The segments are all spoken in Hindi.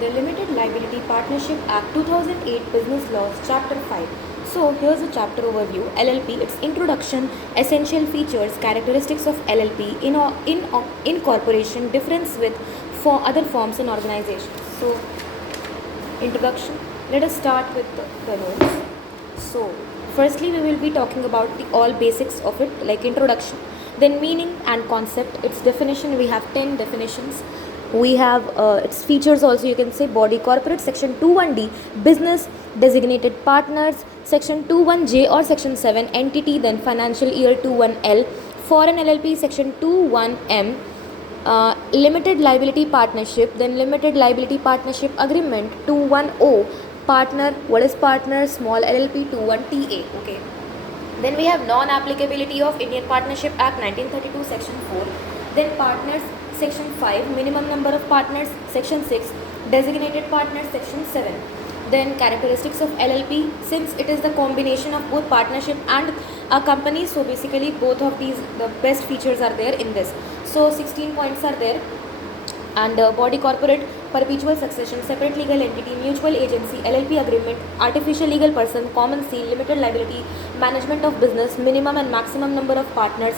The Limited Liability Partnership Act 2008 Business Laws Chapter 5. So here's a chapter overview. LLP, its introduction, essential features, characteristics of LLP, incorporation, difference with for other forms and organizations. So introduction. Let us start with the notes. So firstly we will be talking about the all basics of it, like introduction, then meaning and concept, its definition. We have 10 definitions. We have its features also, you can say. Body corporate, section 21D, business designated partners, section 21J or section 7, entity, then financial year 21L, foreign LLP, section 21M, limited liability partnership, then limited liability partnership agreement 21O, partner, what is partner, small LLP 21TA. Okay, then we have non-applicability of Indian Partnership Act 1932 section 4, then partners section 5, minimum number of partners section 6, designated partners section 7, then characteristics of LLP, since it is the combination of both partnership and a company, so basically both of these, the best features are there in this. So 16 points are there. And body corporate, perpetual succession, separate legal entity, mutual agency, LLP agreement, artificial legal person, common seal, limited liability, management of business, minimum and maximum number of partners,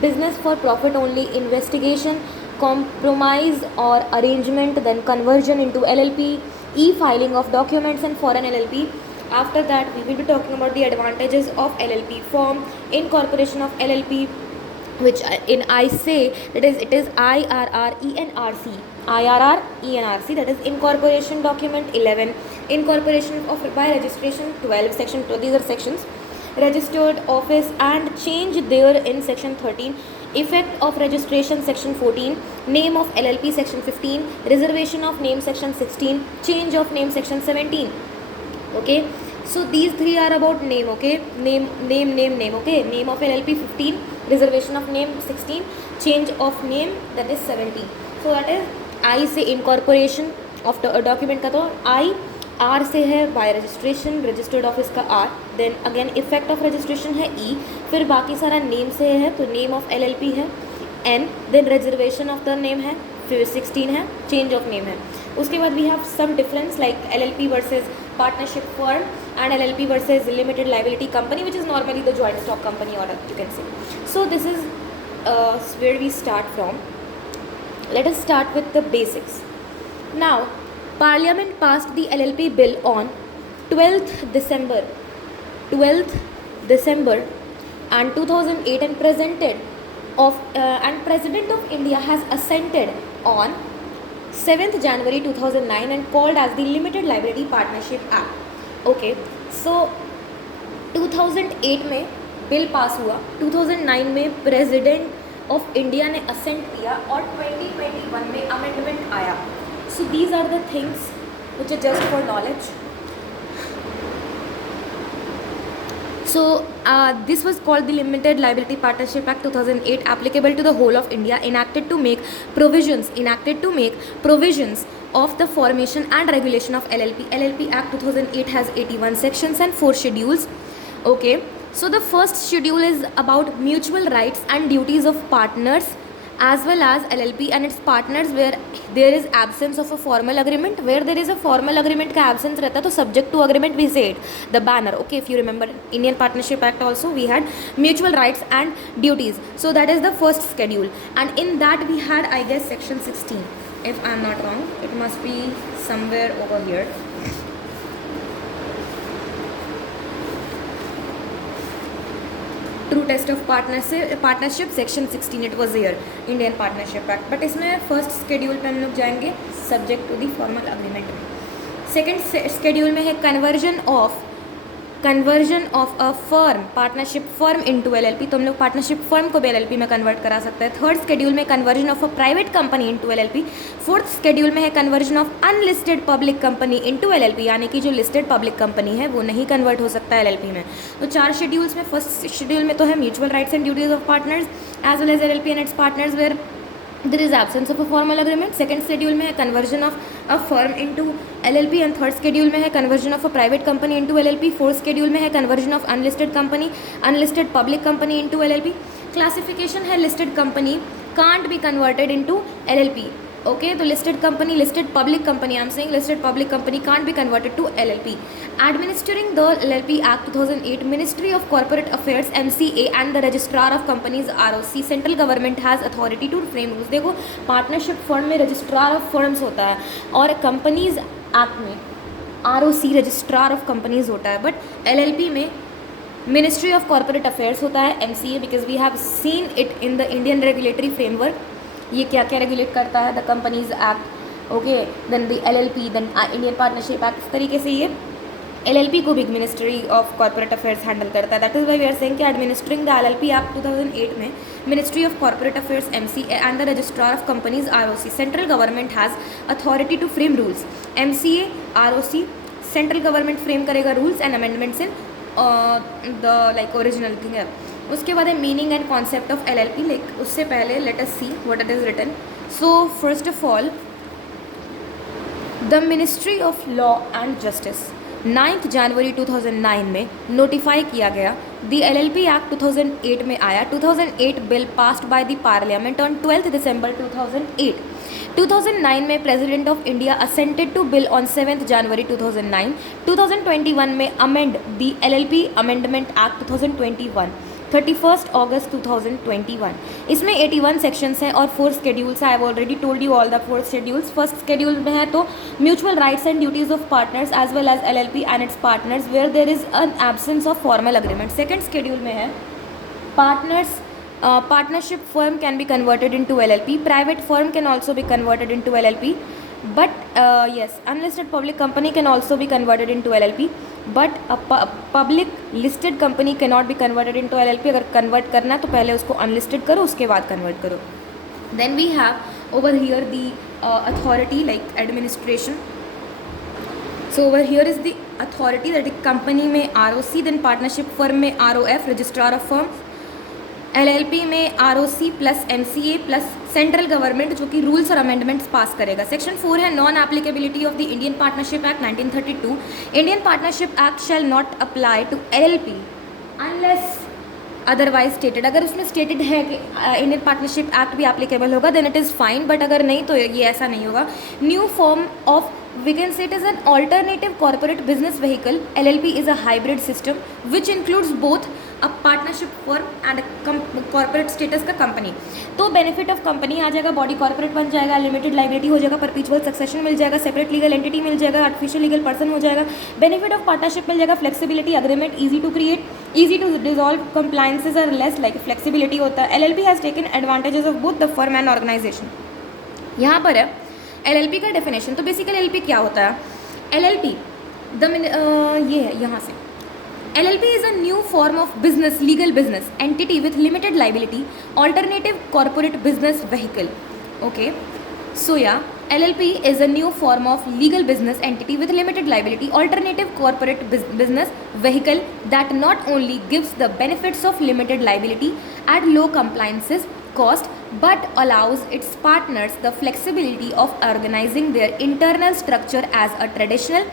business for profit only, investigation, compromise or arrangement, then conversion into LLP, e-filing of documents and foreign LLP. After that we will be talking about the advantages of LLP form, incorporation of LLP, which in I say that is it is IRR-ENRC, IRR-ENRC, that is incorporation document 11, incorporation of by registration 12, section 2, these are sections, registered office and change there in section 13, effect of registration section 14, name of LLP section 15, reservation of name section 16, change of name section 17. Okay, so these three are about name. Okay, name, okay, name of LLP 15, reservation of name 16, change of name, that is 17. So that is I से incorporation of the document का, तो I, R से है by registration, registered office का R, then again effect of registration है E, फिर बाकी सारा name से है, तो name of LLP है N, then reservation of the name है, फिर 16 है, change of name है. उसके बाद we have some difference like LLP versus partnership firm and LLP versus limited liability company, which is normally the joint stock company, or you can say. So this is where we start from. Let us start with the basics. Now, Parliament passed the LLP bill on 12th December and 2008, and President of India has assented on 7th January 2009 and called as the Limited Liability Partnership Act. Okay, so 2008 में बिल पास हुआ, 2009 में प्रेसिडेंट ऑफ इंडिया ने असेंट किया और 2021 में अमेंडमेंट आया. So these are the things which are just for knowledge. So this was called the Limited Liability Partnership Act 2008, applicable to the whole of India, enacted to make provisions of the formation and regulation of LLP. LLP Act 2008 has 81 sections and 4 schedules. Okay, so the first schedule is about mutual rights and duties of partners as well as LLP and its partners, where there is absence of a formal agreement. Where there is a formal agreement का absence रहता है तो subject to agreement we say it, the banner. Okay, if you remember Indian Partnership Act also we had mutual rights and duties. So that is the first schedule, and in that we had, I guess, section 16 if I am not wrong. It must be somewhere over here. True test of partnership section 16 it was here, Indian partnership act. But इसमें फर्स्ट स्केड्यूल पे हम लोग जाएंगे subject to the formal agreement में. सेकेंड स्केड्यूल में है conversion of a firm, partnership firm into LLP, तो हम लोग पार्टनरशिप फर्म को भी LLP में कन्वर्ट करा सकते हैं. थर्ड स्केड्यूल में conversion of a private company into LLP. Fourth schedule में है conversion of unlisted public company into LLP, यानी कि जो लिस्टेड पब्लिक कंपनी है वो नहीं कन्वर्ट हो सकता है LLP में. तो 4 शेड्यूल्स में फर्स्ट शेड्यूल में तो है mutual rights and duties of partners as well as LLP and its partners, where there is absence of a formal agreement. Second schedule में है conversion of a firm into LLP, and third schedule में है conversion of a private company into LLP. fourth schedule में है conversion of unlisted public company into LLP. classification है listed company can't be converted into LLP. Okay, the listed company, listed public company, I'm saying listed public company can't be converted to LLP. Administering the LLP Act 2008, Ministry of Corporate Affairs MCA and the Registrar of Companies ROC, central government has authority to frame rules. देखो पार्टनरशिप फर्म में रजिस्ट्रार ऑफ फर्म्स होता है और कंपनीज एक्ट में ROC रजिस्ट्रार ऑफ कंपनीज होता है, बट LLP में मिनिस्ट्री ऑफ कॉर्पोरेट अफेयर्स होता है MCA, because we have seen it in the Indian regulatory framework. ये क्या क्या रेगुलेट करता है, the companies act, okay, then the LLP, then Indian partnership act. इस तरीके से ये LLP को भी ministry of corporate affairs handle करता है. That is why we are saying कि एडमिनिस्ट्रिंग द LLP एक्ट 2008 में ministry of corporate affairs MCA and the registrar of companies ROC, central government has authority to frame rules. MCA ROC central government frame करेगा rules and amendments in the like original thing है. उसके बाद है meaning and concept of LLP. Like उससे पहले let us see what it is written. So first of all the ministry of law and justice 9 जनवरी 2009 में नोटिफाई किया गया. द LLP एक्ट 2008 में आया. 2008 bill passed by the parliament on 12 December 2008. 2009 में president of India assented to bill on 7 January 2009. 2021 में amend the LLP amendment act 2021 31 August 2021. इसमें 81 सेक्शंस हैं और 4 शेड्यूल्स हैं. I have already told you all the 4 schedules. First schedule में है तो mutual rights and duties of partners as well as LLP and its partners where there is an absence of formal agreement. Second schedule में है partnership firm can be converted into LLP. Private firm can also be converted into LLP. But yes, unlisted public company can also be converted into LLP. But a public listed company cannot be converted into LLP. अगर convert करना है तो पहले उसको unlisted करो, उसके बाद convert करो. Then we have over here the authority like administration. So over here is the authority that is company में ROC, then partnership firm में ROF, registrar of firms. LLP में ROC plus MCA plus central government जो कि रूल्स और अमेंडमेंट्स पास करेगा. सेक्शन 4 है non applicability of the Indian partnership act 1932. Indian partnership act shall not apply to LLP unless otherwise stated. अगर उसमें स्टेटेड है कि इंडियन पार्टनरशिप एक्ट भी एप्लीकेबल होगा then it is fine, but अगर नहीं तो ये ऐसा नहीं होगा. New form of we can say it is an alternative corporate business vehicle. LLP is a hybrid system which includes both a partnership firm and a corporate status का company. तो benefit of company आ जाएगा, body corporate बन जाएगा, limited liability हो जाएगा, perpetual succession मिल जाएगा, separate legal entity मिल जाएगा, artificial legal person हो जाएगा, benefit of partnership मिल जाएगा, flexibility agreement easy to create, easy to dissolve, compliances are less like flexibility होता है. LLP has taken advantages of both the firm and organization. यहाँ पर है LLP का डेफिनेशन. तो बेसिकली LLP क्या होता है? LLP ये है यहाँ से. LLP is a new form of business, legal business entity with limited liability, alternative corporate business vehicle. Okay, so yeah, LLP is a new form of legal business entity with limited liability, alternative corporate business vehicle that not only gives the benefits of limited liability at low compliances cost but allows its partners the flexibility of organizing their internal structure as a traditional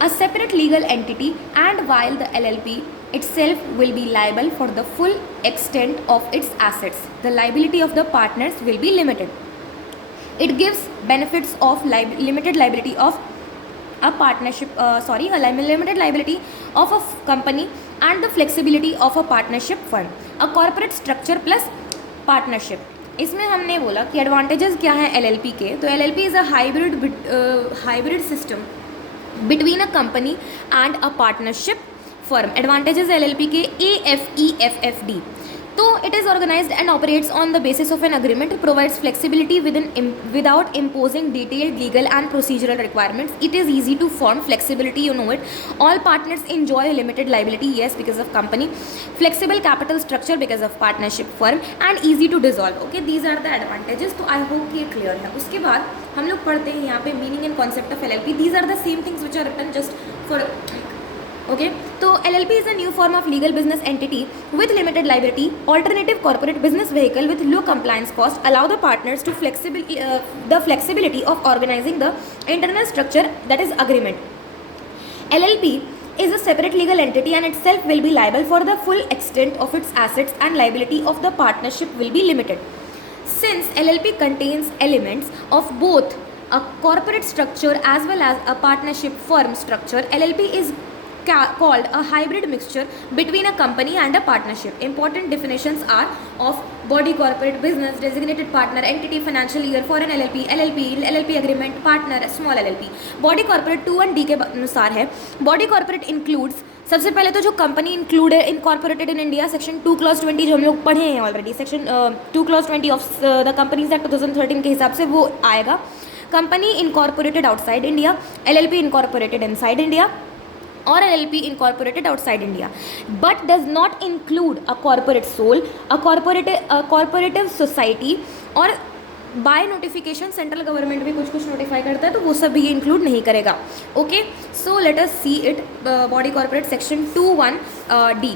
a separate legal entity, and while the LLP itself will be liable for the full extent of its assets, the liability of the partners will be limited. It gives benefits of limited liability of a partnership a limited liability of a company and the flexibility of a partnership firm. A corporate structure plus partnership. इसमें हमने बोला कि एडवांटेजेस क्या हैं LLP के. तो LLP is a hybrid system between a company and a partnership firm. Advantages LLP के AFEFFD. तो it is organised and operates on the basis of an agreement, provides flexibility without imposing detailed legal and procedural requirements. It is easy to form, flexibility, you know it. All partners enjoy limited liability, yes, because of company. Flexible capital structure because of partnership firm, and easy to dissolve. Okay, these are the advantages. तो I hope ये clear है. उसके बाद हम लोग पढ़ते हैं यहाँ पे meaning and concept of LLP. These are the same things which are written just for okay. तो LLP is a new form of legal business entity with limited liability, alternative corporate business vehicle with low compliance cost, allow the partners to the flexibility of organizing the internal structure, that is agreement. LLP is a separate legal entity and itself will be liable for the full extent of its assets, and liability of the partnership will be limited. Since LLP contains elements of both a corporate structure as well as a partnership firm structure, LLP is called a hybrid mixture between a company and a partnership. Important definitions are of body corporate, business, designated partner, entity, financial year, foreign LLP agreement, partner, small LLP. Body corporate 2(1)D के अनुसार है. बॉडी कॉर्पोरेट इंक्लूड्स, सबसे पहले तो जो कंपनी इंक्लूड है incorporated in India, section 2 clause 20 जो हम लोग पढ़े हैं already, section 2 clause 20 of the companies act 2013 के हिसाब से वो आएगा. Company incorporated outside India, LLP incorporated inside India और LLP incorporated outside India, but does not include a corporate soul, a corporative society और बाय नोटिफिकेशन सेंट्रल गवर्नमेंट भी कुछ कुछ नोटिफाई करता है तो वो सब भी ये इंक्लूड नहीं करेगा. Okay, so let us see it. Body corporate section 2(1)D.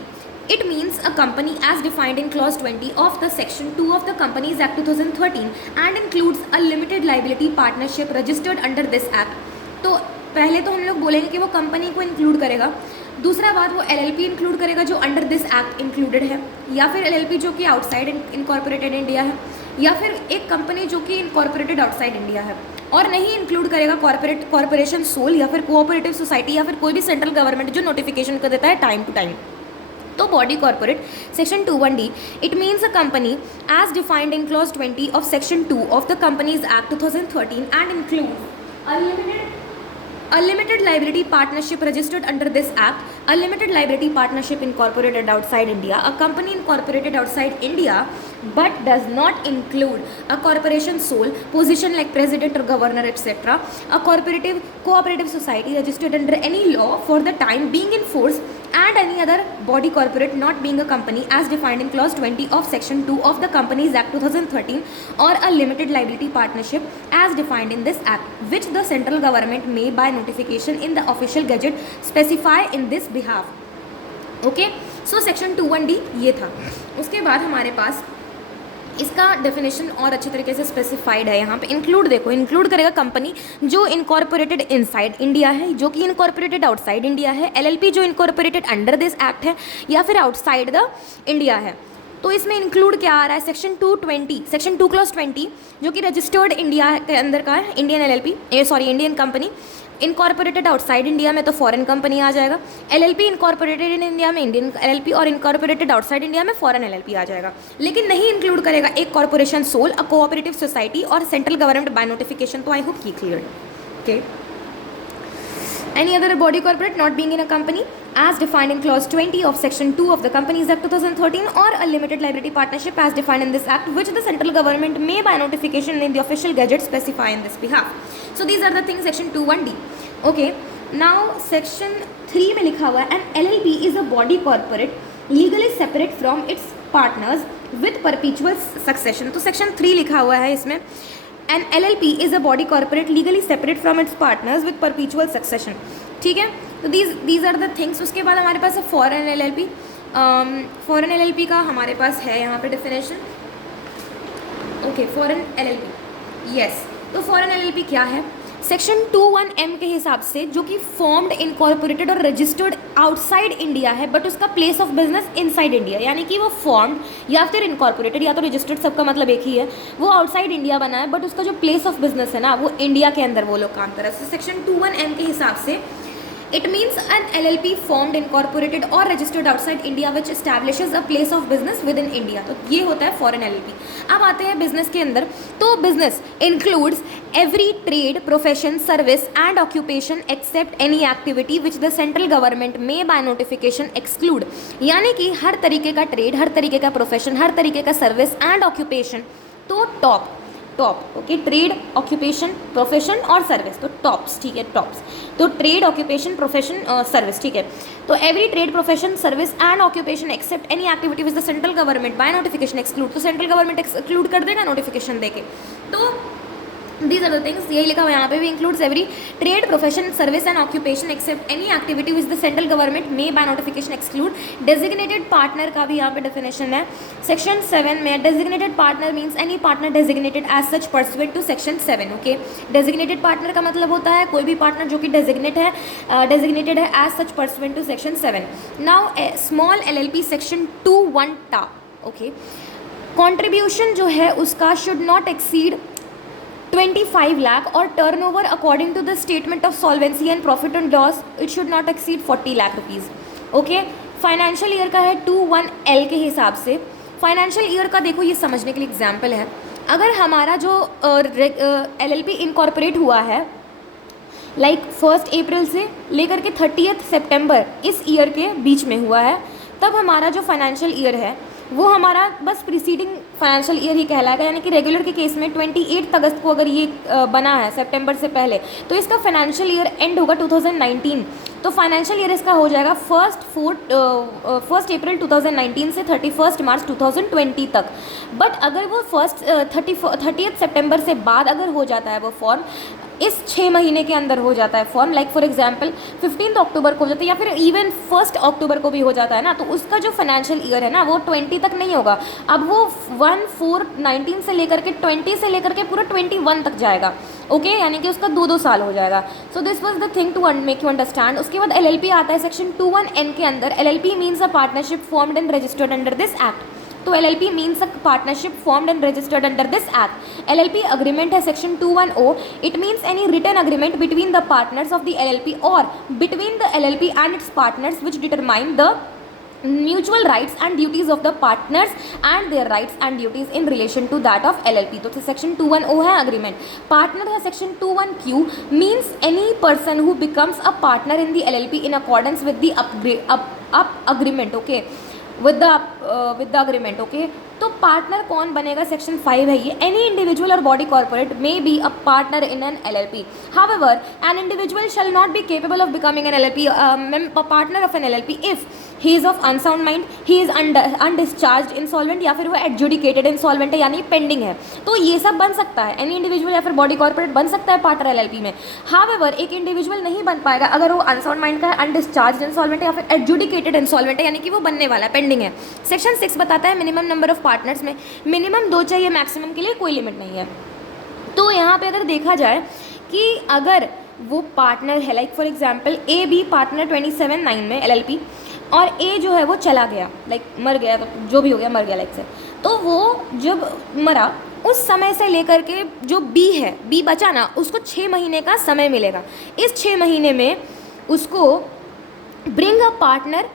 It means a company as defined in clause 20 of the section 2 of the Companies Act 2013 and includes a limited liability partnership registered under this act. तो पहले तो हम लोग बोलेंगे कि वो कंपनी को इंक्लूड करेगा. दूसरा बात वो LLP इंक्लूड करेगा जो अंडर दिस एक्ट इंक्लूडेड है, या फिर LLP जो कि आउटसाइड इनकॉर्पोरेटेड इंडिया है, या फिर एक कंपनी जो कि इनकॉर्पोरेटेड आउटसाइड इंडिया है. और नहीं इंक्लूड करेगा कॉर्पोरेशन सोल या फिर कोऑपरेटिव सोसाइटी या फिर कोई भी सेंट्रल गवर्नमेंट जो नोटिफिकेशन कर देता है टाइम टू टाइम. तो body corporate section 2(1)D. It means a company as defined in clause 20 of section 2 of the companies act 2013 and include a limited liability partnership registered under this act, a limited liability partnership incorporated outside India, a company incorporated outside India but does not include a corporation sole position like president or governor etc., a cooperative society registered under any law for the time being in force, and any other body corporate not being a company as defined in clause 20 of section 2 of the Companies Act 2013 or a limited liability partnership as defined in this act, which the central government may by notification in the official gazette specify in this behalf. Okay, so section 2(1)D ये था. उसके बाद हमारे पास इसका डेफिनेशन और अच्छे तरीके से स्पेसिफाइड है यहाँ पे. इंक्लूड देखो, इंक्लूड करेगा कंपनी जो इनकॉर्पोरेटेड इनसाइड इंडिया है, जो कि इनकॉर्पोरेटेड आउटसाइड इंडिया है, LLP जो इनकॉर्पोरेटेड अंडर दिस एक्ट है या फिर आउटसाइड द इंडिया है. तो इसमें इंक्लूड क्या आ रहा है, सेक्शन 2(20), सेक्शन 2 क्लॉज 20 जो कि रजिस्टर्ड इंडिया के अंदर का है, Indian LLP Indian company. Incorporated outside India में तो फॉरेन कंपनी आ जाएगा. LLP इनकॉर्पोरेटेड इन इंडिया में इंडियन LLP और इनकॉर्पोरेटेड आउटसाइड इंडिया में फॉरेन LLP आ जाएगा. लेकिन नहीं इंक्लूड करेगा एक corporation sole, a cooperative society और सेंट्रल गवर्नमेंट बाय नोटिफिकेशन. तो आई होप की clear. Okay, any other body corporate not being in a company as defined in clause 20 of section 2 of the Companies Act 2013 or a limited liability partnership as defined in this act, which the central government may by notification in the official gazette specify in this behalf. So these are the things section 2(1)D. Okay, now section 3 में लिखा हुआ है an LLP is a body corporate legally separate from its partners with perpetual succession. तो section 3 लिखा हुआ है इसमें an LLP is a body corporate legally separate from its partners with perpetual succession. ठीक है, तो these are the things. उसके बाद हमारे पास है फॉरेन LLP. फॉरेन LLP का हमारे पास है यहाँ पे definition. Okay, foreign LLP, yes. तो फॉरेन LLP क्या है, सेक्शन 2(1)M के हिसाब से जो कि फॉर्म्ड इनकॉर्पोरेटेड और रजिस्टर्ड आउटसाइड इंडिया है बट उसका place of business inside India, यानी कि वो फॉर्म्ड या फिर इनकॉर्पोरेटेड या तो रजिस्टर्ड, सबका मतलब एक ही है. वो आउटसाइड इंडिया बना है बट उसका जो प्लेस ऑफ बिजनेस है ना वो इंडिया के अंदर वो लोग काम कर रहे हैं. सेक्शन 2(1)M के हिसाब से it means an LLP formed incorporated or registered outside India which establishes a place of business within India. तो ये होता है फॉरेन LLP. अब आते हैं बिजनेस के अंदर. तो business includes every trade, profession, service and occupation except any activity which the central government may by notification exclude. यानी कि हर तरीके का ट्रेड, हर तरीके का प्रोफेशन, हर तरीके का सर्विस एंड ऑक्यूपेशन. तो top, okay, trade, occupation, profession और सर्विस, तो टॉप्स. ठीक है, टॉप्स. तो ट्रेड, ऑक्यूपेशन, प्रोफेशन, सर्विस. ठीक है, तो every trade, profession, service and occupation except any activity with the central government by notification exclude. तो सेंट्रल गवर्नमेंट एक्सक्लूड कर देगा नोटिफिकेशन देके. तो these are the things, यही लिखा हुआ है यहाँ पे भी. includes every trade, profession, service and occupation except any activity which the central government may by notification exclude. designated partner का भी यहाँ पे definition है section 7 में. designated partner means any partner designated as such pursuant to section 7. okay, designated partner का मतलब होता है कोई भी पार्टनर जो कि designated है as such pursuant to section 7. now small LLP section 2(1)TA. okay, contribution जो है उसका शुड नॉट एक्सीड 25 लाख और turnover according to the statement of solvency and profit and loss it should not exceed 40 lakh rupees. Okay, financial year का है 21L के हिसाब से। फाइनेंशियल ईयर का देखो, ये समझने के लिए एग्जाम्पल है। अगर हमारा जो LLP इनकॉर्पोरेट हुआ है लाइक 1 अप्रैल से लेकर के 30 सितंबर इस ईयर के बीच में हुआ है, तब हमारा जो फाइनेंशियल ईयर है वो हमारा बस प्रीसीडिंग फाइनेंशियल ईयर ही कहलाएगा। यानी कि रेगुलर के केस में 28 अगस्त को अगर ये बना है सितंबर से पहले, तो इसका फाइनेंशियल ईयर एंड होगा 2019। तो फाइनेंशियल ईयर इसका हो जाएगा 1 अप्रैल 2019 से 31 मार्च 2020 तक। बट अगर वो 30 सितंबर से बाद अगर हो जाता है वो फॉर्म, इस 6 महीने के अंदर हो जाता है फॉर्म, लाइक फॉर एग्जांपल 15 अक्टूबर को हो जाता है या फिर इवन 1 अक्टूबर को भी हो जाता है ना, तो उसका जो फाइनेंशियल ईयर है ना वो 20 तक नहीं होगा। अब वो 1/4/19 से लेकर के 20 से लेकर के पूरा 21 तक जाएगा। ओके, यानी कि उसका 2 साल हो जाएगा। So this was the thing to make you understand. उसके बाद LLP आता है सेक्शन 21N के अंदर। LLP means a partnership formed and registered under this act. तो LLP means a partnership formed and registered under this act. LLP agreement है section 21O। It means any written agreement between the partners of the LLP और between the LLP and its partners which determine the mutual rights and duties of the partners and their rights and duties in relation to that of LLP। तो सेक्शन 21O है अग्रीमेंट। पार्टनर है section 21Q, means any person who becomes a partner in the LLP in accordance with the agreement. Okay, with the agreement. Okay, तो पार्टनर कौन बनेगा, सेक्शन 5 है ये। एनी इंडिविजुअल और body corporate may be a partner in an LLP। However an individual shall not be capable of becoming an LLP partner of an LLP if he is of unsound mind, he is undischarged insolvent या फिर वो एडजुडिकेटेड इंसॉल्वेंट है यानी पेंडिंग है। तो ये सब बन सकता है, एनी इंडिविजुअल या फिर बॉडी कॉर्पोरेट बन सकता है पार्टनर LLP में। हाउएवर एक इंडिविजुअल नहीं बन पाएगा अगर वो अनसाउंड माइंड का है, अनडिस्चार्ज इंसॉल्वेंट है या फिर एडजुडिकेटेड इंसॉल्वेंट है, यानी कि वो बनने वाला है, पेंडिंग है। सेक्शन 6 बताता है मिनिमम नंबर ऑफ पार्टनर्स में मिनिमम 2 चाहिए, मैक्सिमम के लिए कोई लिमिट नहीं है। तो यहाँ पे अगर देखा जाए कि अगर वो पार्टनर है, like for example AB partner 27/9 में LLP, और A जो है वो चला गया, लाइक मर गया, तो जो भी हो गया मर गया लाइक से, तो वो जब मरा उस समय से लेकर के जो B है, B बचा ना, उसको 6 महीने का समय मिलेगा। इस 6 महीने में उसको bring a partner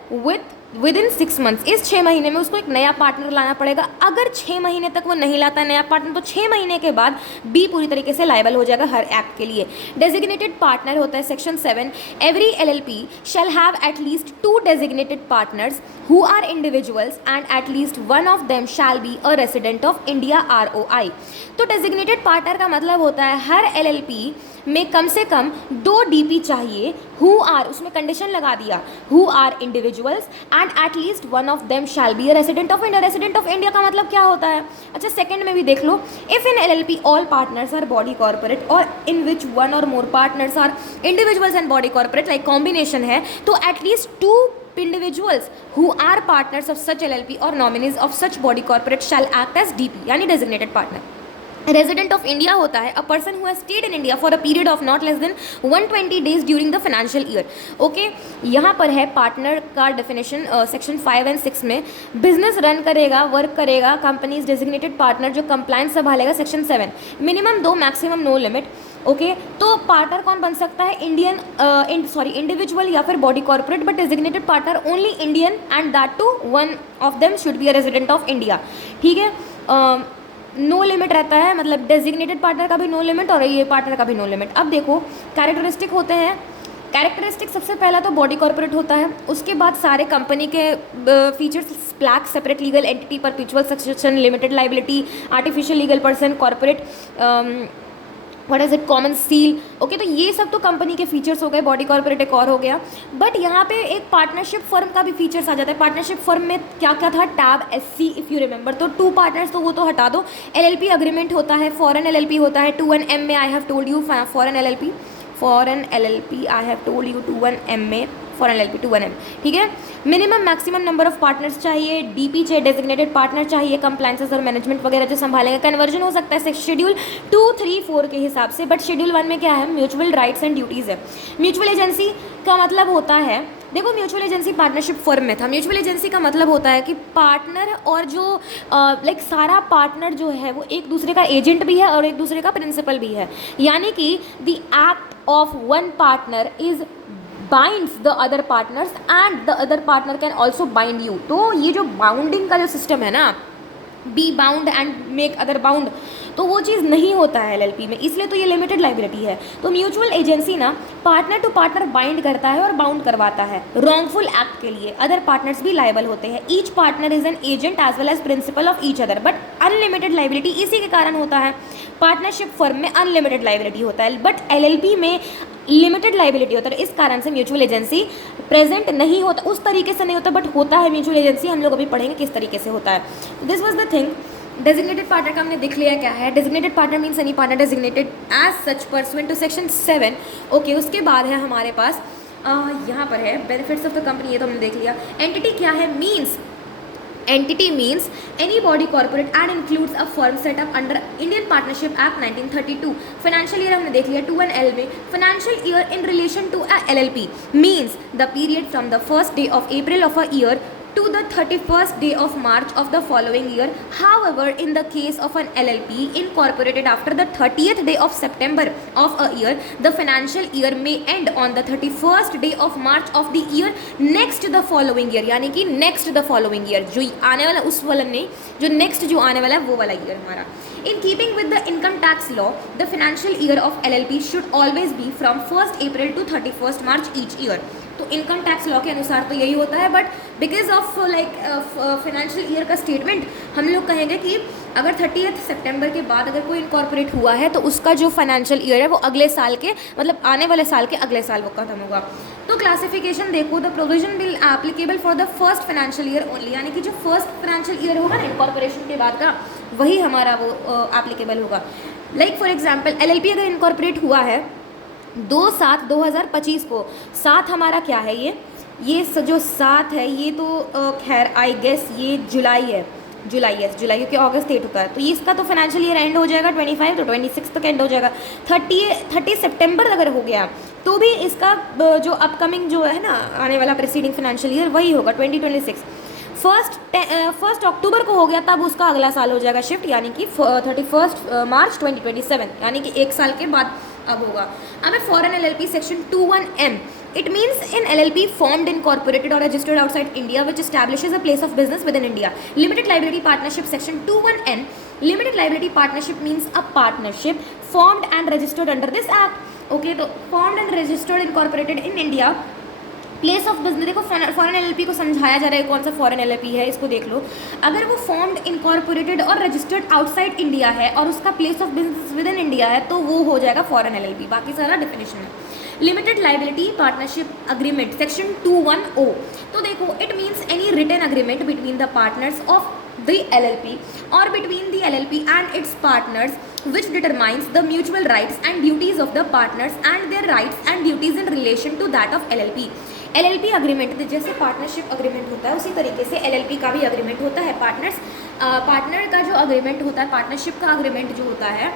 with in 6 months. इस 6 महीने में उसको एक नया पार्टनर लाना पड़ेगा। अगर 6 महीने तक वो नहीं लाता नया पार्टनर, तो 6 महीने के बाद बी पूरी तरीके से लायबल हो जाएगा हर एक्ट के लिए। डेजिग्नेटेड पार्टनर होता है section 7। Every LLP shall have at least 2 designated partners who are individuals and at least one of them shall be a resident of India ROI। तो डेजिग्नेटेड पार्टनर का मतलब होता है हर LLP में कम से कम 2 DP चाहिए हु आर, उसमें कंडीशन लगा दिया, who are individuals and at least one of them shall be a resident of India. Resident of India का मतलब क्या होता है? अच्छा, सेकंड में भी देख लो, if in LLP all partners are body corporate or in which one or more partners are individuals and body corporate, like combination है, तो at least 2 individuals who are partners of such LLP or nominees of such body corporate shall act as DP यानी designated partner। Resident of India होता है a person who has stayed in India for a period of not less than 120 days during the financial year. Okay, यहाँ पर है पार्टनर का डेफिनेशन सेक्शन 5 एंड 6 में। बिजनेस रन करेगा, वर्क करेगा, कंपनीज डेजिग्नेटेड पार्टनर जो कंप्लायंस संभालेगा section 7। Minimum 2, maximum no limit. Okay, तो पार्टनर कौन बन सकता है? इंडिविजुअल या फिर body corporate, but designated partner only Indian and that too one of them should be a resident of India. ठीक है, नो लिमिट रहता है, मतलब डेजिग्नेटेड पार्टनर का भी नो लिमिट और ये पार्टनर का भी नो लिमिट। अब देखो कैरेक्टरिस्टिक होते हैं। कैरेक्टरिस्टिक सबसे पहला तो बॉडी कॉर्पोरेट होता है, उसके बाद सारे कंपनी के फीचर्स, स्प्लैक separate legal entity, perpetual succession, limited liability, artificial legal person, corporate what is it, common seal. Okay, तो ये सब तो कंपनी के फीचर्स हो गए, बॉडी कॉर्पोरेट एक और हो गया। बट यहाँ पे एक पार्टनरशिप फर्म का भी फीचर्स आ जाता है। पार्टनरशिप फर्म में क्या क्या था? Tab SC if you remember, तो 2 पार्टनर्स तो वो तो हटा दो। LLP अग्रीमेंट होता है, फॉरेन LLP होता है 21M में, I have told you foreign LLP I have told you 21M में, फॉरेन LLP 21M। ठीक है, minimum maximum number of partners चाहिए, DP चाहिए, डेजिग्नेटेड पार्टनर चाहिए, कंप्लायंसेस और मैनेजमेंट वगैरह जो संभालेंगे। कन्वर्जन हो सकता है शेड्यूल 2, 3, 4 के हिसाब से, बट शेड्यूल 1 में क्या है? म्यूचुअल राइट्स एंड ड्यूटीज़ है। म्यूचुअल एजेंसी का मतलब होता है देखो म्यूचुअल एजेंसी पार्टनरशिप फर्म में था। म्यूचुअल एजेंसी का मतलब होता है कि पार्टनर और जो लाइक सारा पार्टनर जो है वो एक दूसरे का एजेंट भी है और एक दूसरे का प्रिंसिपल भी है, यानी कि the act of one partner is binds the other partners and the other partner can also bind you. तो ये जो बाउंडिंग का जो सिस्टम है ना, be bound and make other bound, तो वो चीज़ नहीं होता है एलएलपी में, इसलिए तो ये लिमिटेड लाइबिलिटी है। तो म्यूचुअल एजेंसी ना पार्टनर टू पार्टनर बाइंड करता है और बाउंड करवाता है रॉन्गफुल एक्ट के लिए। अदर पार्टनर्स भी लाइबल होते हैं। Each partner is an agent as well as principal of each other, but unlimited liability इसी के कारण होता है। पार्टनरशिप फर्म में अनलिमिटेड लाइबिलिटी होता है, बट एलएलपी में लिमिटेड लाइबिलिटी होता है। इस कारण से म्यूचुअल एजेंसी प्रेजेंट नहीं होता, उस तरीके से नहीं होता, बट होता है म्यूचुअल एजेंसी। हम लोग अभी पढ़ेंगे किस तरीके से होता है। This was the thing. Designated partner का हमने देख लिया क्या है। Designated partner means any partner designated as such pursuant to section 7। Okay, उसके बाद है हमारे पास यहाँ पर है बेनिफिट्स ऑफ द कंपनी, ये तो हमने देख लिया। एंटिटी क्या है, means entity means any body corporate and includes a firm set up under Indian Partnership Act 1932। financial year हमने देख लिया 2(1)L में। financial year in relation to a LLP means the period from the first day of April of a year to the 31st day of March of the following year. However, in the case of an LLP incorporated after the 30th day of September of a year, the financial year may end on the 31st day of March of the year next the following year। यानी कि next the following year, जो आने वाला उस वाला नहीं, जो next जो आने वाला है वो वाला year हमारा। In keeping with the income tax law, the financial year of LLP should always be from 1st April to 31st March each year। तो इनकम टैक्स लॉ के अनुसार तो यही होता है, but because of like financial year का स्टेटमेंट हम लोग कहेंगे कि अगर 30 सितंबर के बाद अगर कोई इनकॉर्पोरेट हुआ है तो उसका जो फाइनेंशियल ईयर है वो अगले साल के मतलब आने वाले साल के अगले साल वो खत्म होगा। तो क्लासिफिकेशन देखो, the provision will applicable for the first financial year only, यानी कि जो फर्स्ट फाइनेंशियल ईयर होगा ना इनकॉर्पोरेशन के बाद का, वही हमारा वो एप्लीकेबल होगा। लाइक फॉर एग्जाम्पल एलएलपी अगर इनकॉर्पोरेट हुआ है 2/7/2025 को, 7 हमारा क्या है, ये जो 7 है ये तो खैर आई गेस ये जुलाई है, जुलाई क्योंकि अगस्त 8 होता है। तो इसका तो फाइनेंशियल ईयर एंड हो जाएगा 25, तो 26 तक एंड हो जाएगा। 30 सितंबर अगर हो गया तो भी इसका जो अपकमिंग जो है ना आने वाला प्रीसीडिंग फाइनेंशियल ईयर वही होगा 2026। फर्स्ट अक्टूबर को हो गया तब उसका अगला साल हो जाएगा शिफ्ट, यानी कि 31 मार्च 2027, यानी कि एक साल के बाद अब होगा। अब है foreign LLP section 21M। It means an LLP formed, incorporated or registered outside India which establishes a place of business within India. Limited liability partnership section 21N. Limited liability partnership means a partnership formed and registered under this act. Okay, तो formed and registered incorporated in India. Place of business देखो, फॉरेन एलएलपी को समझाया जा रहा है कौन सा फॉरेन एलएलपी है, इसको देख लो। अगर वो फॉर्म्ड इनकॉर्पोरेटेड और रजिस्टर्ड आउटसाइड इंडिया है और उसका place of business with in India है तो वो हो जाएगा फॉरेन एलएलपी। बाकी सारा डिफिनेशन है। Limited liability partnership agreement section 21O। तो देखो, it means any written agreement between the partners of the LLP or between the LLP and its partners which determines the mutual rights and duties of the partners and their rights and duties in relation to that of LLP। LLP agreement जैसे पार्टनरशिप अग्रीमेंट होता है उसी तरीके से LLP का भी अग्रीमेंट होता है। पार्टनर का जो अग्रीमेंट होता है, पार्टनरशिप का अग्रीमेंट जो होता है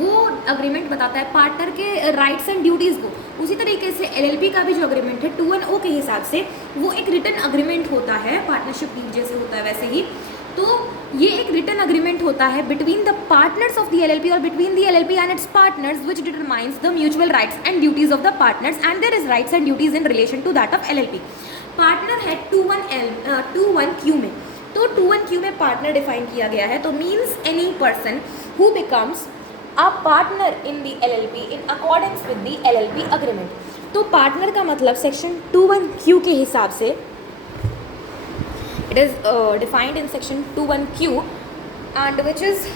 वो अग्रीमेंट बताता है पार्टनर के राइट्स एंड ड्यूटीज़ को। उसी तरीके से LLP का भी जो अग्रीमेंट है 21O के हिसाब से वो एक रिटन अग्रीमेंट होता है, पार्टनरशिप डील जैसे होता है वैसे ही। तो ये एक रिटन अग्रीमेंट होता है between the partners of the LLP और between the LLP and its partners which determines the mutual rights and duties of the partners and there is rights and duties in relation to that of LLP। Partner है 21Q में, तो 21Q में पार्टनर डिफाइन किया गया है। तो means any person who becomes a partner in the LLP in accordance with the LLP agreement. तो पार्टनर का मतलब सेक्शन 21Q के हिसाब से it is defined in section 21Q and which is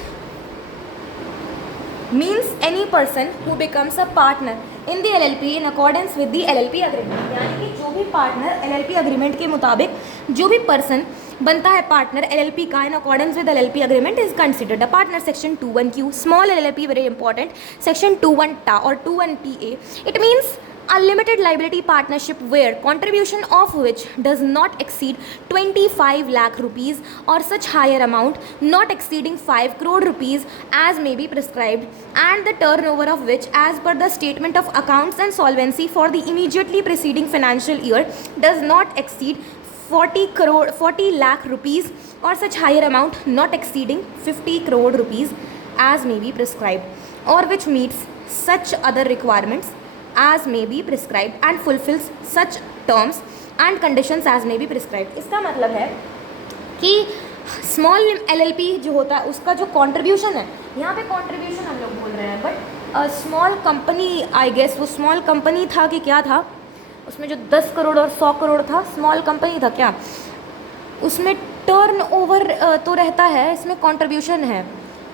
means any person who becomes a partner in the LLP in accordance with the LLP agreement। यानी कि जो भी पार्टनर LLP अग्रीमेंट के मुताबिक जो भी पर्सन बनता है पार्टनर LLP का in accordance with LLP agreement is considered a partner। section 21Q small LLP very important, section 21TA or 21TA it means A limited liability partnership where contribution of which does not exceed 25 lakh rupees or such higher amount not exceeding 5 crore rupees as may be prescribed and the turnover of which as per the statement of accounts and solvency for the immediately preceding financial year does not exceed 40 lakh rupees or such higher amount not exceeding 50 crore rupees as may be prescribed or which meets such other requirements as may be prescribed and fulfills such terms and conditions as may be prescribed। इसका मतलब है कि स्मॉल LLP जो होता है उसका जो कंट्रीब्यूशन है, यहाँ पे कंट्रीब्यूशन हम लोग बोल रहे हैं, but small company I guess वो स्मॉल कंपनी था कि क्या था, उसमें जो 10 करोड़ और 100 करोड़ था, स्मॉल कंपनी था क्या, उसमें टर्न ओवर तो रहता है, इसमें कंट्रीब्यूशन है,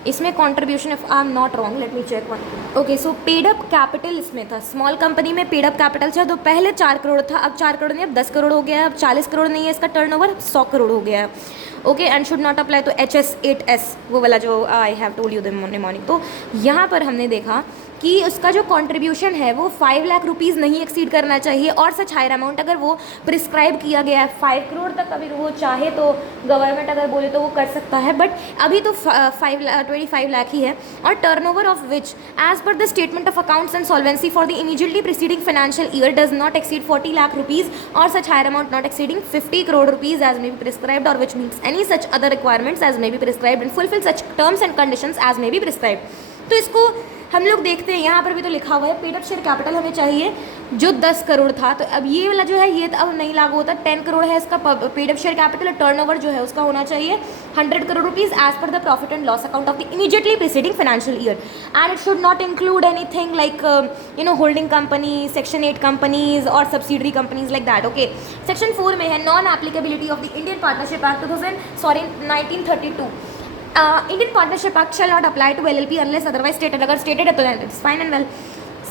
इसमें contribution if I am not wrong let me check one. Okay so paid up capital इसमें था, स्मॉल कंपनी में पेड अप कैपिटल था, तो पहले 4 करोड़ था, अब 4 करोड़ नहीं, अब 10 करोड़ हो गया है, अब 40 करोड़ नहीं है इसका टर्नओवर, 100 करोड़ हो गया है। Okay and should not apply तो HS8S वो वाला जो I have told you the morning. तो यहाँ पर हमने देखा कि उसका जो कंट्रीब्यूशन है वो 5 लाख रुपीज़ नहीं एक्सीड करना चाहिए और सच हायर अमाउंट अगर वो प्रिस्क्राइब किया गया है 5 करोड़ तक, अभी वो चाहे तो गवर्नमेंट अगर बोले तो वो कर सकता है, बट अभी तो 25 लाख ही है। और turnover of which as per the statement of accounts and solvency for the immediately preceding financial year does not exceed 40 lakh rupees or such higher amount not exceeding 50 crore rupees as may be prescribed or which meets any such other requirements as may be prescribed and fulfil such terms and conditions as may be prescribed. तो इसको हम लोग देखते हैं, यहाँ पर भी तो लिखा हुआ है पेड अप शेयर कैपिटल हमें चाहिए जो 10 करोड़ था, तो अब ये वाला जो है ये तो अब नहीं लागू होता, 10 करोड़ है इसका paid up share capital, turnover जो है उसका होना चाहिए 100 crore rupees as per the profit and loss account of the immediately preceding financial year and it should not include anything like holding company, section 8 companies और subsidiary companies like that. Okay section 4 में है non applicability of the Indian partnership act 1932। Indian Partnership Act shall not apply to LLP unless otherwise stated। अगर stated है तो it's fine and well।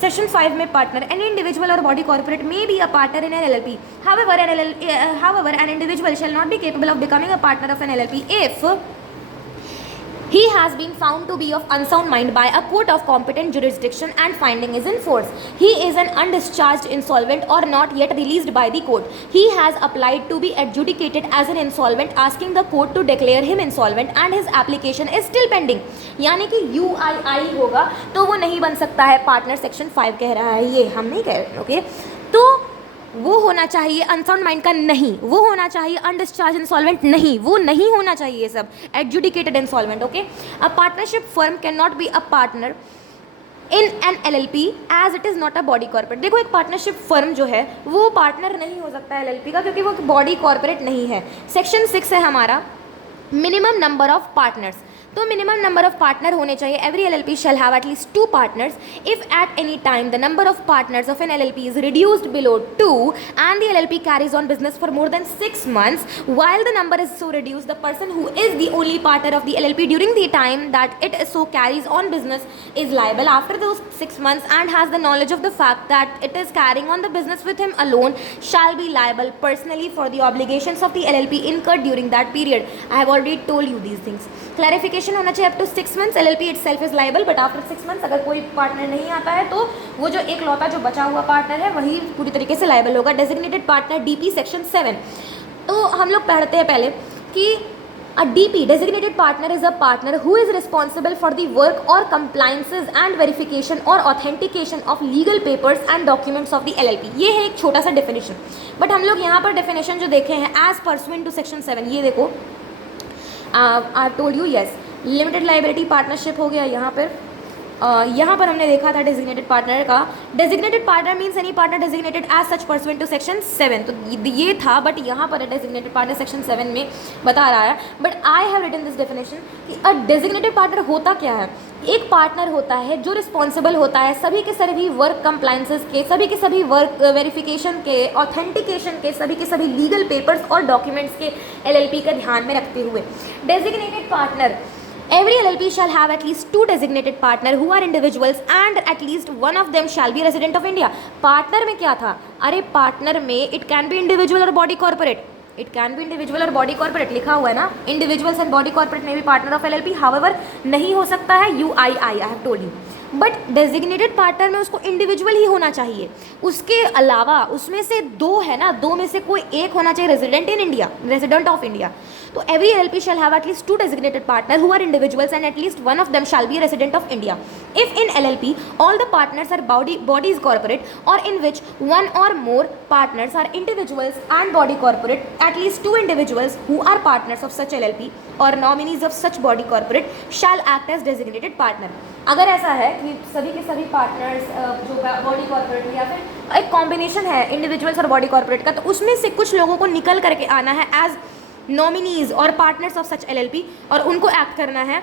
Section 5 में partner any individual or body corporate may be a partner in an LLP। However, an individual shall not be capable of becoming a partner of an LLP if he has been found to be of unsound mind by a court of competent jurisdiction and finding is in force, he is an undischarged insolvent or not yet released by the court, he has applied to be adjudicated as an insolvent asking the court to declare him insolvent and his application is still pending। यानी कि UII होगा तो वो नहीं बन सकता है पार्टनर, सेक्शन 5 कह रहा है, ये हम नहीं कह रहे। ओके तो वो होना चाहिए अनसाउंड माइंड का नहीं, वो होना चाहिए अनडिस्चार्ज इंसॉल्वेंट नहीं, वो नहीं होना चाहिए ये सब, adjudicated insolvent. Okay a partnership firm can not be a partner in an LLP as it is not a body corporate. देखो एक पार्टनरशिप फर्म जो है वो पार्टनर नहीं हो सकता है LLP का क्योंकि वो बॉडी कॉर्पोरेट नहीं है। सेक्शन 6 है हमारा मिनिमम नंबर ऑफ पार्टनर्स, तो मिनिमम नंबर ऑफ पार्टनर होने चाहिए। Every LLP shall have at least 2 partners if at any time the number of partners of an LLP is reduced below 2 and the LLP carries on business for more than 6 months while the number is so reduced, the person who is the only partner of the LLP during the time that it so carries on business is liable after those 6 months and has the knowledge of the fact that it is carrying on the business with him alone shall be liable personally for the obligations of the LLP incurred during that period। I have already told you these things। Clarification होना चाहिए up to 6 months LLP itself is liable but after 6 months अगर कोई पार्टनर नहीं आता है तो वो जो एक लौता जो बचा हुआ पार्टनर है वही पूरी तरीके से लाइबल होगा। डेजिग्नेटेड पार्टनर DP सेक्शन 7, तो हम लोग पढ़ते हैं पहले कि a DP designated partner is a partner who is responsible for the work or compliances and verification or authentication of legal papers and documents of the LLP। ये है एक छोटा सा डेफिनेशन, बट हम लोग यहाँ पर डेफिनेशन जो देखे हैं एज परसुएंट टू सेक्शन 7, ये देखो I told you yes limited liability partnership हो गया यहाँ पर। यहाँ पर हमने देखा था डेजिग्नेटेड पार्टनर का, designated partner means any partner designated as such pursuant to section 7, तो ये था, बट यहाँ पर डेजिग्नेटेड पार्टनर सेक्शन 7 में बता रहा है। But I have written this definition कि अ डेजिग्नेटेड पार्टनर होता क्या है। एक पार्टनर होता है जो रिस्पॉन्सिबल होता है सभी के सभी वर्क कंप्लाइंसेस के, सभी के सभी वर्क वेरिफिकेशन के, ऑथेंटिकेशन के, सभी के सभी लीगल पेपर्स और डॉक्यूमेंट्स के LLP का ध्यान में रखते हुए। Designated partner Every LLP shall have at least 2 designated partner who are individuals and at least one of them shall be a resident of India। Partner में क्या था, अरे पार्टनर में इट कैन बी इंडिविजुअल और body corporate, it can be individual और बॉडी कॉर्पोरेट लिखा हुआ है ना, इंडिविजुअल्स एंड बॉडी कॉर्पोरेट में भी पार्टनर ऑफ LLP। हाउएवर नहीं हो सकता है UII, I have told you. But designated partner में उसको इंडिविजुअल ही होना चाहिए, उसके अलावा उसमें से दो है ना, दो में से कोई एक होना चाहिए resident in India, resident of India. तो every LLP shall have at least two designated partners who are individuals and at least one of them shall be a resident of India. If in LLP all the partners are bodies corporate or in which one or more partners are individuals and body corporate, at least two individuals who are partners of such LLP or nominees of such body corporate shall act as designated partner. अगर ऐसा है कि सभी के सभी पार्टनर्स जो बॉडी कॉर्पोरेट या फिर एक कॉम्बिनेशन है इंडिविजुअल्स और बॉडी कॉर्पोरेट का, तो उसमें से कुछ लोगों को निकल करके आना है as nominees or partners of such LLP और उनको एक्ट करना है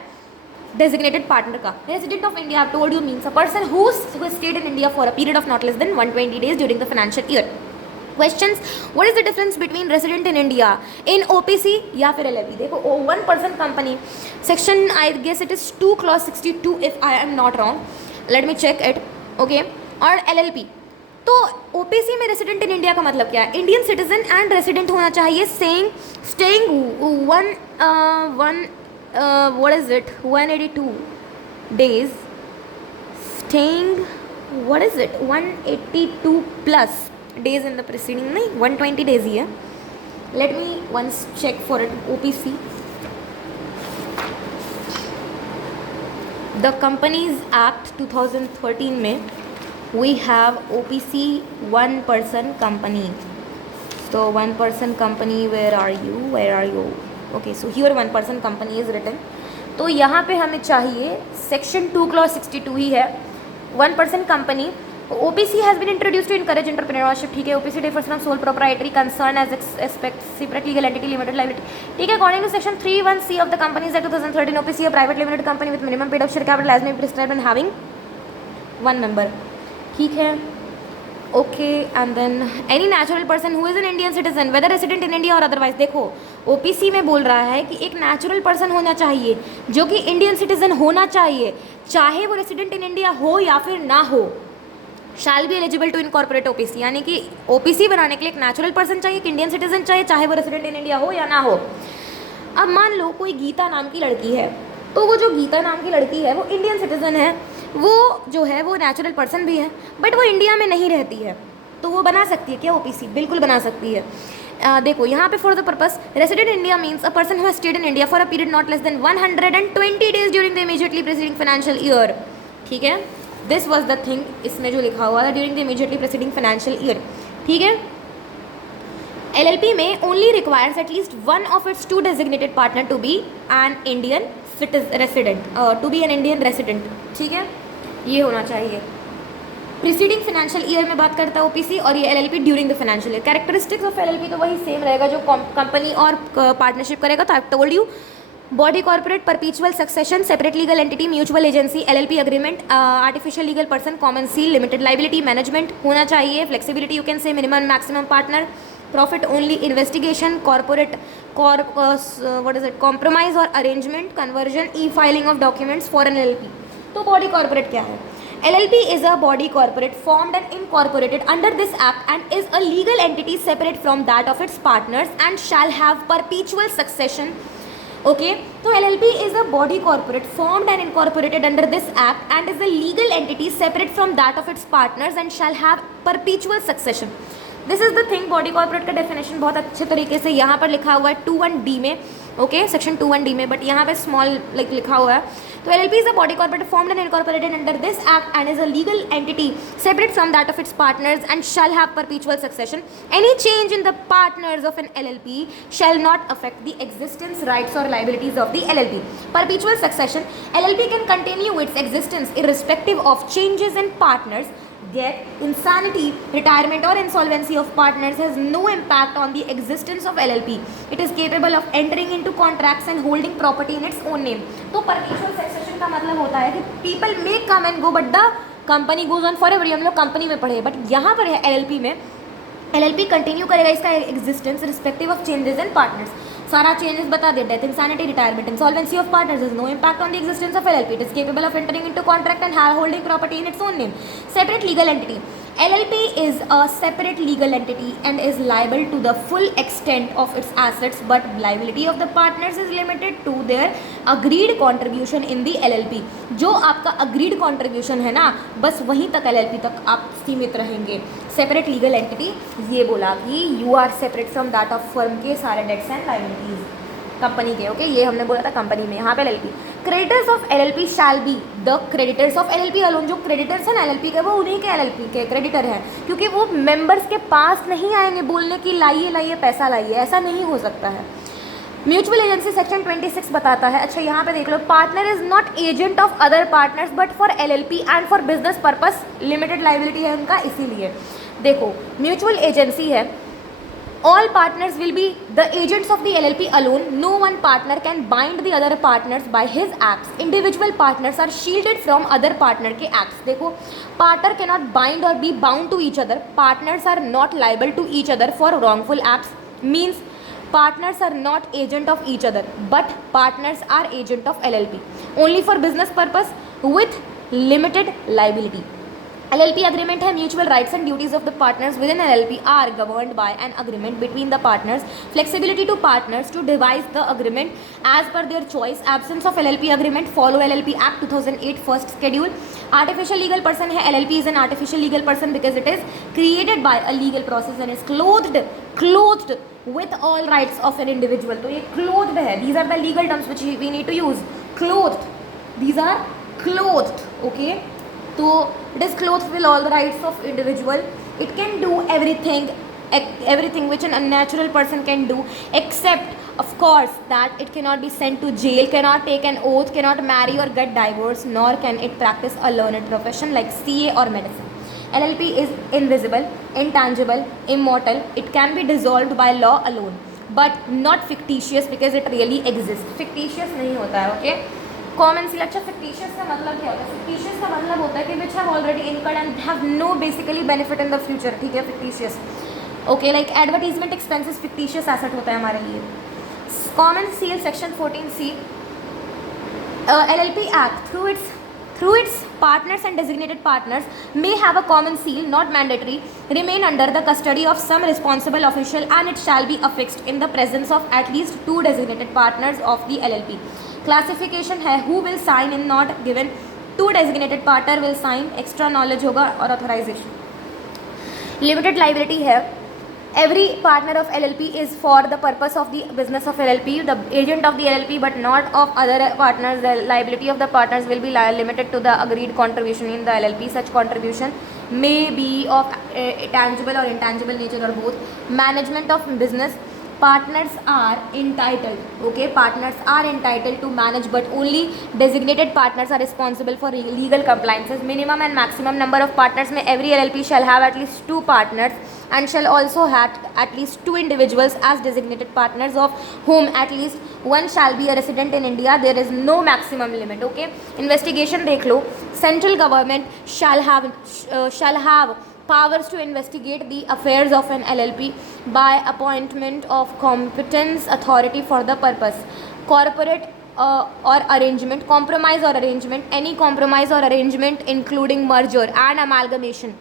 designated partner का. Resident of India, I've told you, means a person who stayed in India for a period of not less than 120 days during the financial year. Questions: what is the difference between resident in India in OPC या फिर LLP? देखो, one person company section, I guess it is 2 clause 62 if I am not wrong, let me check it. Okay, और LLP तो ओपीसी में रेसिडेंट इन इंडिया का मतलब क्या है? इंडियन सिटीजन एंड रेसिडेंट होना चाहिए, staying what is it 182 days, staying what is it 182 plus days in the preceding, नहीं 120 डेज ही है. Let me once check for it. OPC the companies act 2013 में we have OPC one person company. So one person company, where are you? Okay, so here one person company is written. तो यहाँ पे हमें चाहिए सेक्शन 2 clause 62 ही है, one person company. OPC has been introduced to encourage entrepreneurship. ठीक है, OPC differs from sole proprietary concern as aspect separate legal entity limited liability. ठीक है, according to section 3(1)(c) of the Companies Act 2013, OPC a private limited company with minimum paid up share capital as may be prescribed and having one member. ठीक है, okay. And then any natural person who is an Indian citizen whether resident in India और अदरवाइज. देखो, ओपीसी में बोल रहा है कि एक नेचुरल पर्सन होना चाहिए जो कि इंडियन सिटीजन होना चाहिए, चाहे वो रेसिडेंट इन इंडिया हो या फिर ना हो. Shall be eligible to incorporate OPC, यानी कि ओपीसी बनाने के लिए एक नेचुरल पर्सन चाहिए, एक इंडियन सिटीजन चाहिए, चाहे वो रेसिडेंट इन इंडिया हो या ना हो. अब मान लो कोई गीता नाम की लड़की है, तो वो जो गीता नाम की लड़की है वो इंडियन सिटीजन है, वो जो है वो नेचुरल पर्सन भी है, बट वो इंडिया में नहीं रहती है, तो वो बना सकती है क्या ओपीसी? बिल्कुल बना सकती है. देखो यहाँ पे for the purpose resident in India means a person who has stayed in India for a period not less than 120 days during the immediately preceding financial year. ठीक है, दिस वॉज द थिंग, इसमें जो लिखा हुआ था during the immediately preceding financial year. ठीक है, LLP में only requires at least one of its two designated partner to be an Indian resident, to be an Indian resident. ठीक है, ये होना चाहिए. प्रीसीडिंग फाइनेंशियल ईयर में बात करता है ओपीसी, और ये LLP during the financial year. Characteristics of LLP तो वही सेम रहेगा जो कंपनी और पार्टनरशिप करेगा. तो I told you, body corporate, perpetual succession, separate legal entity, mutual agency, LLP agreement, artificial legal person, common seal, limited liability, management होना चाहिए. Flexibility you can say, minimum maximum partner, profit only, investigation, corporate what is it compromise और arrangement, conversion, e filing of documents for an LLP. तो बॉडी कॉर्पोरेट क्या है? LLP is a body corporate formed and incorporated under this act and is a legal entity separate from that of its partners and shall have perpetual succession. Okay, so LLP is a body corporate formed and incorporated under this act and is a legal entity separate from that of its partners and shall have perpetual succession. This is the thing. Body corporate का डेफिनेशन बहुत अच्छे तरीके से यहाँ पर लिखा हुआ है 21D में. ओके, सेक्शन 21D में, बट यहाँ पे स्मॉल लाइक लिखा हुआ है. तो LLP is a body corporate formed and incorporated under this act and is a legal entity separate from that of its partners and shall have perpetual succession. Any change in the partners of an LLP shall not affect the existence, rights or liabilities of the LLP. Perpetual succession. LLP can continue its existence irrespective of changes in partners. Yet, insanity, retirement or insolvency of partners has no impact on the existence of LLP. It is capable of entering into contracts and holding property in its own name. तो perpetual succession का मतलब होता है कि people may come and go but the company goes on forever. हम लोग कंपनी में पढ़े, बट यहाँ पर है LLP में LLP कंटिन्यू करेगा इसका existence respective of changes in partners. सारा चेंजेस बता दे. Death, insanity, retirement, insolvency of partners is no impact on the existence of LLP. It is capable of entering into contract and holding property in its own name. Separate legal entity. LLP is a separate legal entity and is liable to the full extent of its assets, but liability of the partners is limited to their agreed contribution in the LLP. जो आपका agreed contribution है ना, बस वहीं तक LLP तक आप सीमित रहेंगे. सेपरेट लीगल एंटिटी ये बोला कि you are separate from that of firm के सारे डेट्स एंड लायबिलिटीज कंपनी के. ओके, ये हमने बोला था कंपनी में. यहाँ पे LLP creditors of LLP shall be the creditors of LLP alone. जो क्रेडिटर्स हैं ना LLP के, वो उन्हीं के LLP के क्रेडिटर हैं, क्योंकि वो मेंबर्स के पास नहीं आएंगे बोलने की लाइए लाइए पैसा लाइए, ऐसा नहीं हो सकता है. म्यूचुअल एजेंसी सेक्शन 26 बताता है. अच्छा, यहाँ पे देख लो, partner is not agent of other partners but for LLP and for business purpose. Limited liability है उनका, इसीलिए देखो म्यूचुअल एजेंसी है. All partners will be the agents of the LLP alone. No one partner can bind the other partners by his acts. Individual partners are shielded from other partner के acts. देखो, partner cannot bind or be bound to each other. Partners are not liable to each other for wrongful acts. Means partners are not agent of each other, but partners are agent of LLP only for business purpose with limited liability. LLP agreement है. Mutual rights and duties of the partners within LLP are governed by an agreement between the partners. Flexibility to partners to devise the agreement as per their choice. Absence of LLP agreement. Follow LLP Act 2008 first schedule. Artificial legal person है. LLP is an artificial legal person because it is created by a legal process and is clothed with all rights of an individual. तो ये clothed है. These are the legal terms which we need to use. Clothed. These are clothed. Okay. तो it is clothed with all the rights of individual. It can do everything which an unnatural person can do, except of course that it cannot be sent to jail, cannot take an oath, cannot marry or get divorced, nor can it practice a learned profession like CA or medicine. LLP is invisible, intangible, immortal. It can be dissolved by law alone, but not fictitious because it really exists. Fictitious नहीं होता है. Okay. Common seal. अच्छा, फिक्टिशियस का मतलब क्या होता है? फिक्टिशियस का मतलब होता है कि which have already incurred and have no basically benefit in the future. ठीक है, fictitious. Okay, like advertisement expenses fictitious asset होता है हमारे लिए. Common seal section 14C. LLP act through its partners and designated partners may have a common seal, not mandatory, remain under the custody of some responsible official, and it shall be affixed in the presence of at least 2 designated partners of the LLP. Classification है. Who will sign in not given. 2 designated partner will sign. Extra knowledge होगा और ऑथराइजेशन. लिमिटेड लाइबिलिटी है. Every partner of LLP is for the purpose of the business of LLP, the agent of the LLP but not of other partners. The liability of the partners will be limited to the agreed contribution in the LLP. Such contribution may be of tangible or intangible nature or both. Management of business. Partners are entitled, okay, partners are entitled to manage, but only designated partners are responsible for legal compliances. Minimum and maximum number of partners में every LLP shall have at least 2 partners and shall also have at least 2 individuals as designated partners, of whom at least one shall be a resident in India. There is no maximum limit. Okay. Investigation देख लो. Central government shall have powers to investigate the affairs of an LLP by appointment of competent authority for the purpose. Corporate or arrangement, compromise or arrangement, any compromise or arrangement including merger and amalgamation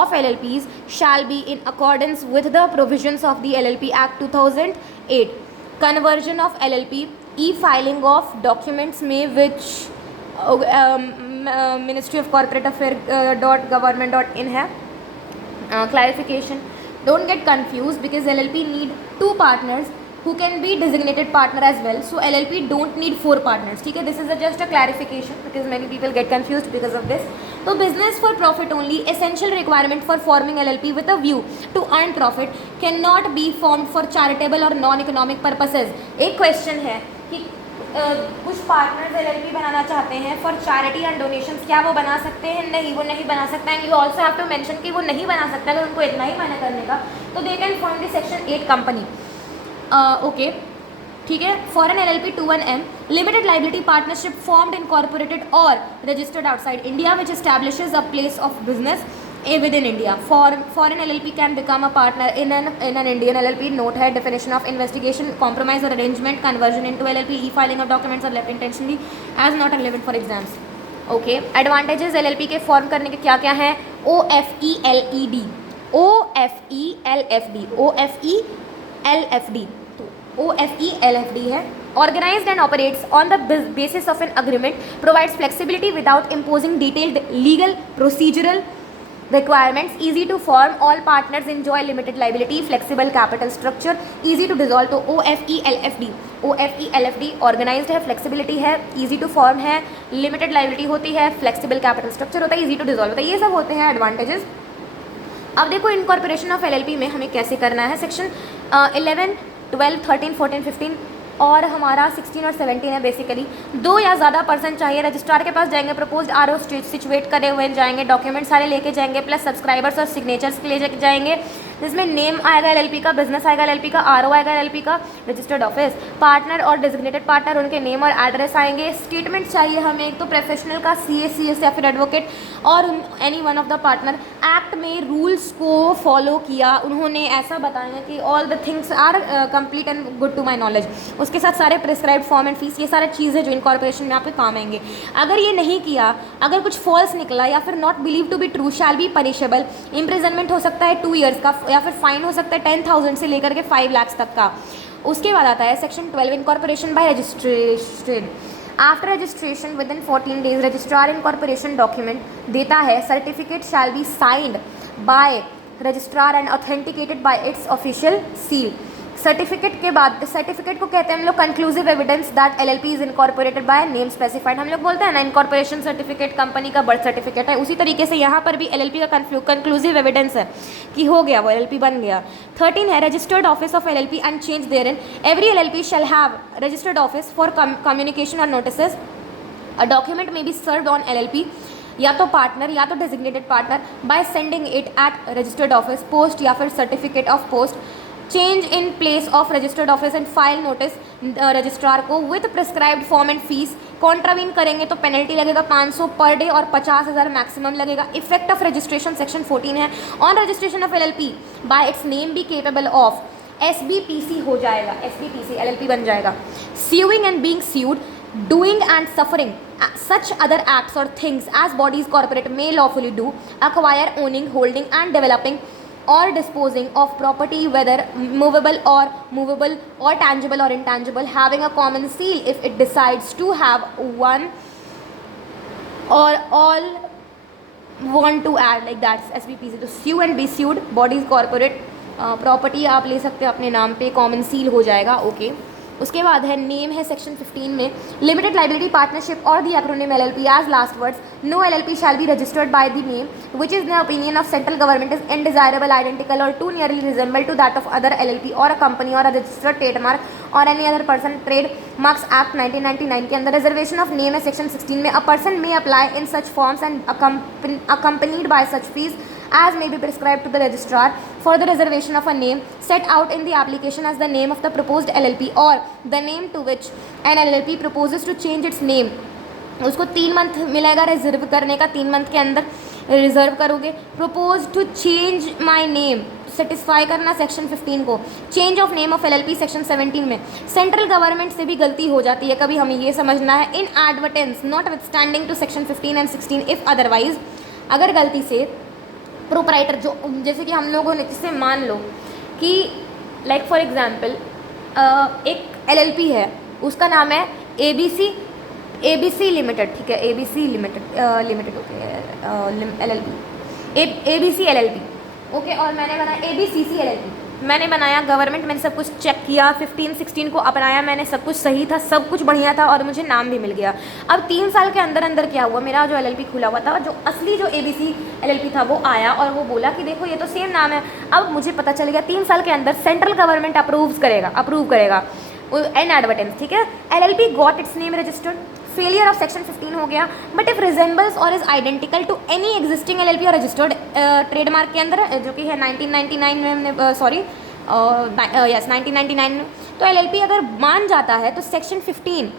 of LLPs shall be in accordance with the provisions of the LLP Act 2008. Conversion of LLP, e-filing of documents may which Ministry of Corporate Affairs .government.in है. Clarification, don't get confused because LLP need 2 partners who can be designated partner as well. So LLP don't need 4 partners. ठीक है, this is just a clarification because many people get confused because of this. तो business for profit only, essential requirement for forming LLP with a view to earn profit, cannot be formed for charitable or non-economic purposes. एक question है कि कुछ पार्टनर्स LLP बनाना चाहते हैं फॉर चैरिटी एंड डोनेशंस. क्या वो बना सकते हैं? नहीं, वो नहीं बना सकता. And you also have to mention कि वो नहीं बना सकता. अगर उनको इतना ही मना करने का तो they can form the section 8 company. Okay, ठीक है. Foreign LLP 21M, limited liability partnership formed incorporated और registered outside India which establishes a place of business within India. Foreign LLP can become a partner in an Indian LLP. Note है definition of investigation, compromise or arrangement, conversion into LLP, e-filing of documents are left intentionally as not relevant for exams. Okay, advantages LLP के फॉर्म करने के क्या क्या हैं? OFELED, OFELFD, OFELFD, तो OFELFD है. Organized and operates on the basis of an agreement, provides flexibility without imposing detailed legal procedural requirements, easy to form, all partners enjoy limited liability, flexible capital structure, easy to dissolve. तो OFELFD, OFELFD ऑर्गेनाइज्ड है, फ्लेक्सिबिलिटी है, easy to form है, लिमिटेड लाइबिलिटी होती है, फ्लेक्सिबल कैपिटल स्ट्रक्चर होता है, easy to dissolve होता है. ये सब होते हैं एडवांटेजेस. अब देखो इनकॉर्पोरेशन ऑफ LLP में हमें कैसे करना है. सेक्शन 11, 12, 13, 14, 15 और हमारा 16 और 17 है. बेसिकली 2 या ज़्यादा पर्सन चाहिए. रजिस्ट्रार के पास जाएंगे, प्रपोज्ड RO सिचुएट करे हुए जाएंगे, डॉक्यूमेंट सारे लेके जाएंगे, प्लस सब्सक्राइबर्स और सिग्नेचर्स के ले जाएंगे, जिसमें नेम आएगा LLP का, बिजनेस आएगा LLP का, RO आएगा LLP का, रजिस्टर्ड ऑफिस, पार्टनर और डेजिग्नेटेड पार्टनर उनके नेम और एड्रेस आएंगे. स्टेटमेंट चाहिए हमें एक तो प्रोफेशनल का, CA CS या फिर एडवोकेट, और any one of the partner act में रूल्स को फॉलो किया, उन्होंने ऐसा बताया कि all the things are complete and good to my knowledge. उसके साथ सारे प्रिस्क्राइब्ड फॉर्म एंड फीस, ये सारे चीज़ें जो इनकॉर्पोरेशन में आपके काम आएंगे. अगर ये नहीं किया, अगर कुछ फॉल्स निकला या फिर not believe to be true, shall be punishable. Imprisonment हो सकता है 2 ईयर्स का, या फिर फाइन हो सकता है 10,000 से लेकर के 5 लाख तक का. उसके बाद आता है section 12, incorporation bye registration. After registration with in 14 days registrar incorporation document देता है. Certificate shall be signed by registrar and authenticated bye it's official seal. Certificate के बाद, सर्टिफिकेट को कहते हैं हम लोग conclusive evidence that LLP is incorporated by name specified. हम लोग बोलते हैं ना इनकॉर्पोरेशन सर्टिफिकेट कंपनी का बर्थ सर्टिफिकेट है, उसी तरीके से यहाँ पर भी LLP का कंक्लूसिव एविडेंस है कि हो गया, वो LLP बन गया. 13 है registered office of LLP and change therein. Every LLP shall have registered office for communication और notices. A document may be served on LLP, या तो पार्टनर या तो designated partner, by sending it at registered office, post या फिर certificate of post. Change in place of registered office and file notice registrar को with prescribed form and fees. Contravene करेंगे तो पेनल्टी लगेगा 500 पर डे और 50,000 मैक्सिमम लगेगा. इफेक्ट ऑफ रजिस्ट्रेशन सेक्शन 14 है. On registration of LLP bye it's name B capable of SBPC हो जाएगा, SBPC LLP बन जाएगा. Suing and being sued, doing and suffering such other acts or things as bodies corporate may lawfully do, acquire, owning, holding and developing or disposing of property whether movable or tangible or intangible, having a common seal if it decides to have one or all want to add, like that's SBPC. तो sue and be sued, bodies corporate, property आप ले सकते हैं अपने नाम पे, कॉमन सील हो जाएगा. ओके उसके बाद है नेम है सेक्शन 15 में. लिमिटेड लाइबिलिटी पार्टनरशिप और the acronym LLP as last words. No LLP shall be registered by the name which is the opinion of central government is undesirable, identical और too nearly resemble to that of other LLP और अ कंपनी और अ रजिस्टर्ड ट्रेडमार्क और any other person. Trade marks act 1999 के अंदर रिजर्वेशन ऑफ नेम है सेक्शन 16 में. A person may apply in such forms and accompanied by such fees as may be prescribed to the registrar for the reservation of a name set out in the application as the name of the proposed LLP or the name to which an LLP proposes to change its name. उसको 3 मंथ मिलेगा रिजर्व करने का, 3 मंथ के अंदर रिजर्व करोगे. Propose to change my name, satisfy करना सेक्शन 15 को. Change of name of LLP section 17 में. सेंट्रल गवर्नमेंट से भी गलती हो जाती है कभी, हमें ये समझना है. Inadvertence notwithstanding to section 15 and 16 if otherwise, अगर गलती से प्रोपराइटर जो, जैसे कि हम लोगों ने, जिससे मान लो कि लाइक फॉर एग्जांपल एक LLP है, उसका नाम है ABC लिमिटेड, ठीक है, ABC limited okay, LLP ABC LLP okay, और मैंने बनाया ABCC LLP. मैंने बनाया, गवर्नमेंट, मैंने सब कुछ चेक किया, 15-16 को अपनाया मैंने, सब कुछ सही था, सब कुछ बढ़िया था और मुझे नाम भी मिल गया. अब 3 साल के अंदर अंदर क्या हुआ, मेरा जो LLP खुला हुआ था, जो असली जो ABC LLP था वो आया और वो बोला कि देखो ये तो सेम नाम है. अब मुझे पता चल गया 3 साल के अंदर सेंट्रल गवर्नमेंट अप्रूव करेगा एन एडवर्टेंस, ठीक है. LLP got its name registered. Failure of section 15 हो गया. बट इफ रिजेंबल्स और is identical to any existing LLP और रजिस्टर्ड ट्रेडमार्क के अंदर, जो कि है 1999 में, 1999 में, तो LLP अगर मान जाता है तो सेक्शन 15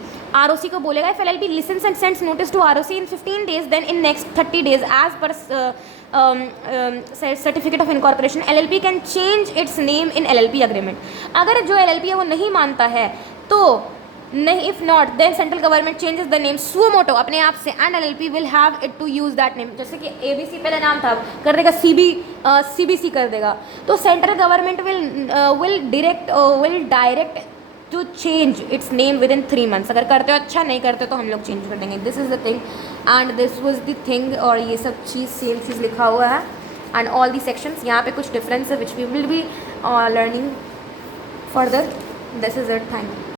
ROC को बोलेगा if LLP listens and sends notice to ROC in 15 days then in next 30 days as per certificate of incorporation LLP can change its name in LLP agreement. अगर जो LLP है वो नहीं मानता है तो नहीं, if not then central government changes the name suo moto अपने आप से, and LLP will have it to use that name. जैसे कि एबीसी पहले नाम था, कर देगा सीबीसी कर देगा, तो central government will direct to change its name within 3 months। अगर करते हो अच्छा, नहीं करते तो हम लोग चेंज कर देंगे। This is the thing and this was the thing, और ये सब चीज़ सेम चीज़ लिखा हुआ है एंड ऑल दी सेक्शंस। यहाँ पे कुछ डिफरेंस है which we will be learning further. This is it, thank you.